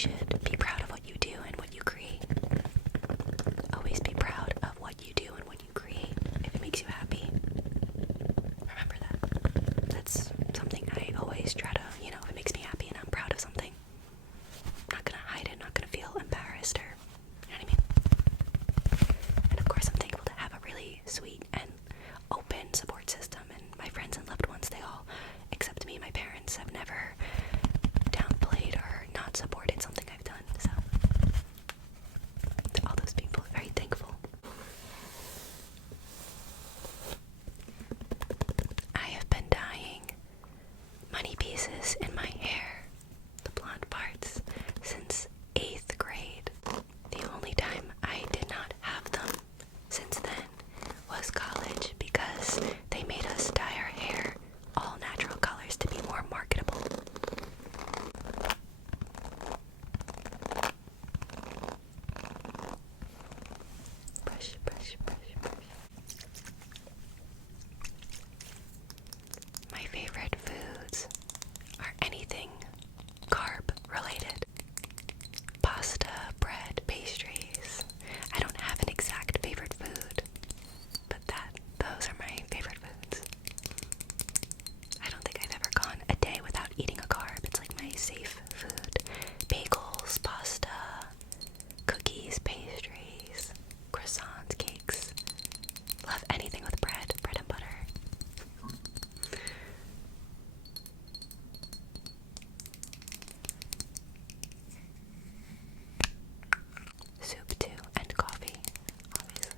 should be proud of what you do and what you create. Always be proud of what you do and what you create if it makes you happy. Remember that. That's something I always try to, if it makes me happy and I'm proud of something, I'm not gonna hide it, not gonna feel embarrassed or, you know what I mean? And of course I'm thankful to have a really sweet and open support system, and my friends and loved ones, they all accept me. My parents have never downplayed or not supported something I've done, so to all those people, very thankful. I have been dyeing money pieces in my hair, the blonde parts, since 8th grade. The only time I did not have them since then was college, because they made us dye our hair all natural colors to be more marketable. Brush, brush, brush, brush. My favorite foods are anything carb related. Pasta, bread, pastries. I don't have an exact favorite food, but those are my favorite foods. I don't think I've ever gone a day without eating a carb. It's like my safe food. Bagels, pasta, cookies, pastries, croissants, cakes. Love anything with bread and butter. Soup too, and coffee, obviously.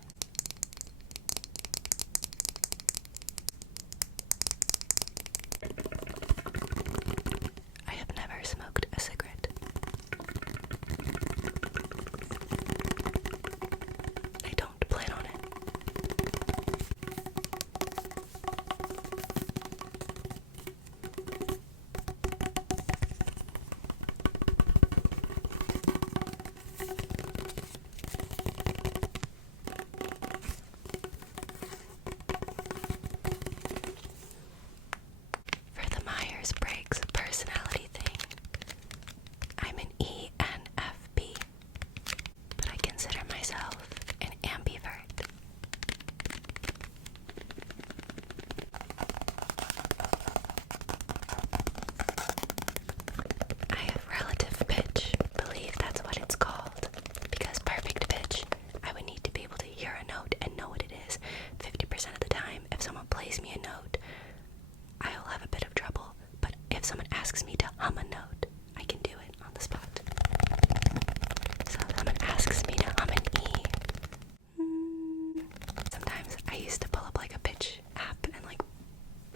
I have never smoked a cigarette. I don't plan on it. For the Myers-Briggs personality thing, I'm an ENFP, but I consider myself an ambivert. I have relative pitch, believe that's what it's called, because perfect pitch, I would need to be able to hear a note and know what it is. 50% of the time, if someone plays me a note, I'll have a bit of trouble, but if someone asks me to hum a note, I can do it on the spot. So if someone asks me to hum an E, sometimes I used to pull up like a pitch app and like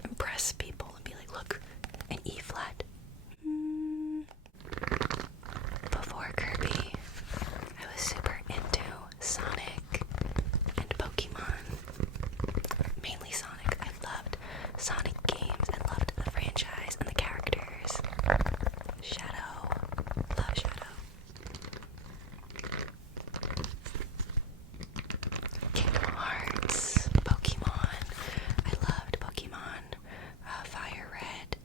impress people and be like, look, an E flat. Before Kirby, I was super into Sonic and Pokemon. Mainly Sonic. I loved Sonic games and loved the franchise and the characters. Shadow. Love Shadow. Kingdom Hearts. Pokemon. I loved Pokemon. Fire Red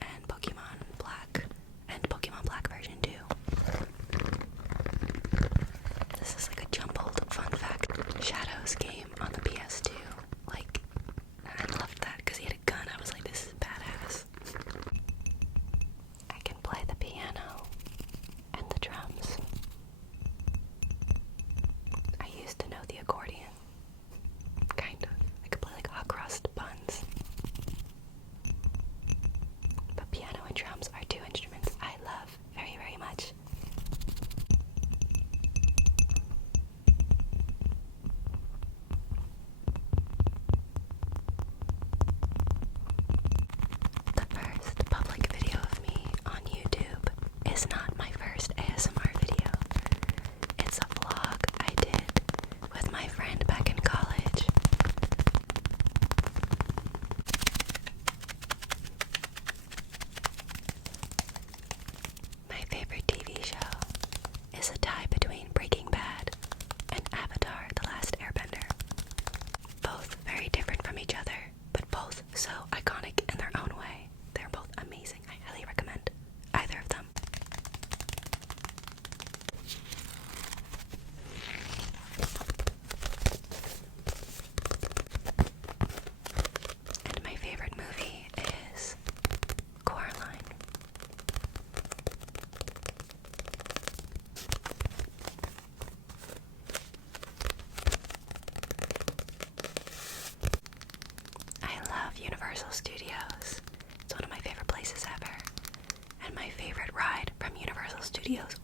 videos